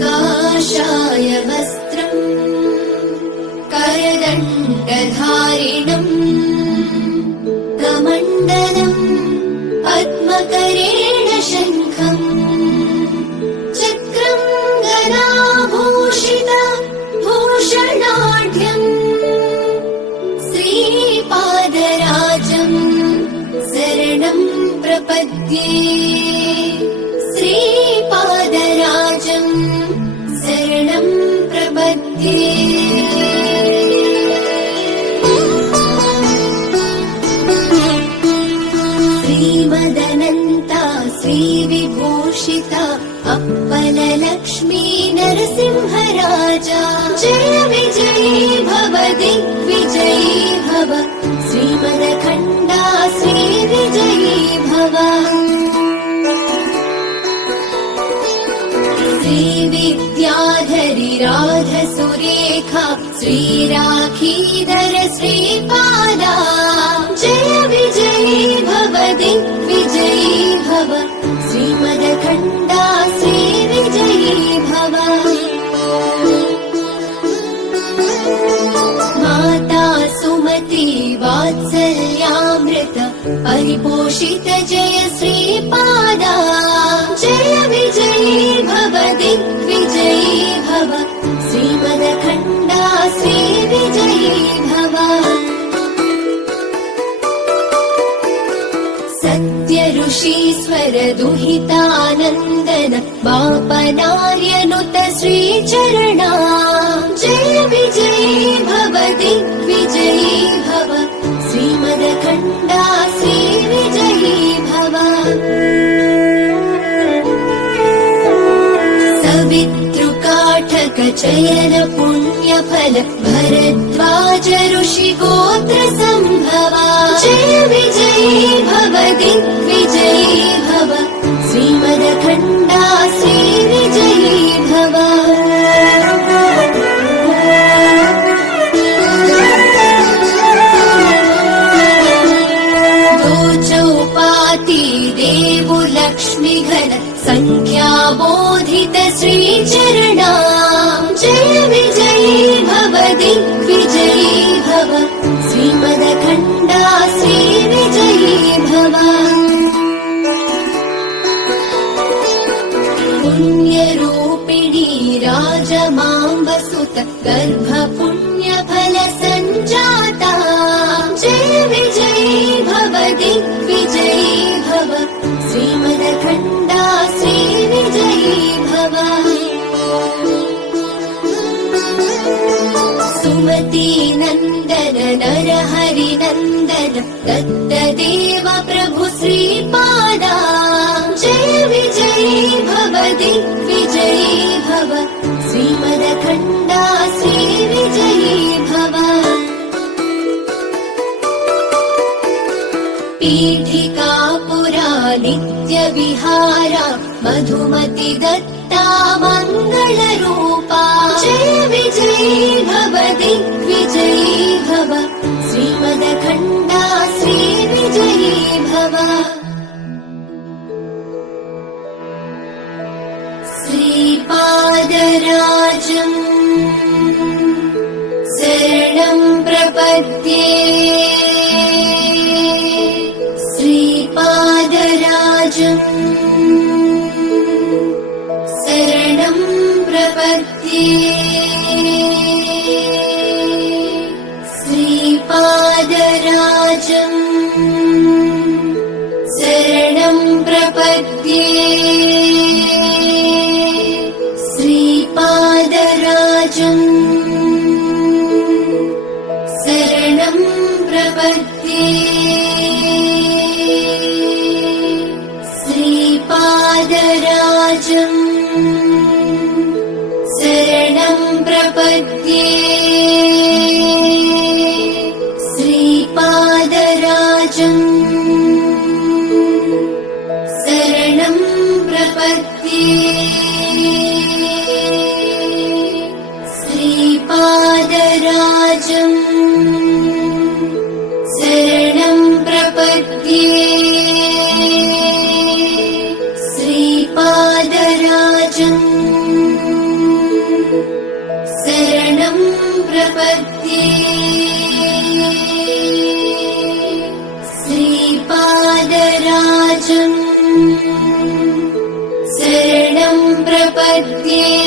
काषाय वस्त्रम् करदण्डधारिणम् कमण्डलम् पद्मकरेण शङ्खम् चक्रम् गदाभूषित भूषणाढ्यम् श्रीपादराजम् शरणम् प्रपद्ये श्रीपादराजम् शरणम् प्रपद्ये। श्रीमदनन्ता श्रीविभूषिता अप्पललक्ष्मी नरसिंहराजा जय विजयी भव दिग्विजयी भव श्रीमदखण्डा श्रीविजयी भव। श्रीविद्याधरी राधसुरेखा श्रीराखीधर श्रीपादा जय विजयी भव दिग्विजयी भव श्रीमदखण्डा श्रीविजयी भव। माता सुमति वात्सल्यामृत परिपोषित जय श्रीपादा जय विजयी भव दिग्विजयी भव श्रीमदखण्डा श्रीविजयी भव। सत्य ऋषीश्वर दुहितानन्दन बापनार्यनुत श्रीचरणा जय विजयी भव दिग्विजयी भव श्रीमदखण्डा श्रीविजयी भव। सवितृकाठक चयन पुण्यफल भरद्वाज ऋषि गोत्र सम्भवा जय विजयी भव दिग्विजयी भव श्रीमदखण्डा श्रीविजयी भव। चौपाती देवु लक्ष्मी घन संख्याबोधित श्रीचरणा जय विजयी भव दिग्विजयी भव श्रीमदखण्डा श्रीविजयी भव। पुण्यरूपिणी राजमाम्बसुत गर्भ पुण्यफल सञ्जाता जय विजयी भव दिग्विजयी भव श्रीमदखण्डा श्रीविजयी भव। सुमती नन्दन नरहरि नन्दन दत्तदेव प्रभु श्रीपादा जय विजयी भव दिग्विजयी भव श्रीमदखण्डा श्रीविजयी भव। पीठिकापुरा नित्यविहारा मधुमति दत्ता मङ्गलरूपा जय विजयी भव दिग्विजयी भव श्रीमदखण्डा श्रीविजयी भव। श्रीपादराजम् शरणम् प्रपद्ये श्रीपादराजम् शरणम् प्रपद्ये श्रीपादराजम् शरणम् प्रपद्ये श्रीपादराजम् शरणम् प्रपद्ये श्रीपादराजम् शरणम् प्रपद्ये श्रीपादराजम् शरणम् प्रपद्ये श्रीपादराजम् शरणम् प्रपद्ये श्रीपादराजम् शरणं प्रपद्ये श्रीपादराजम् शरणं प्रपद्ये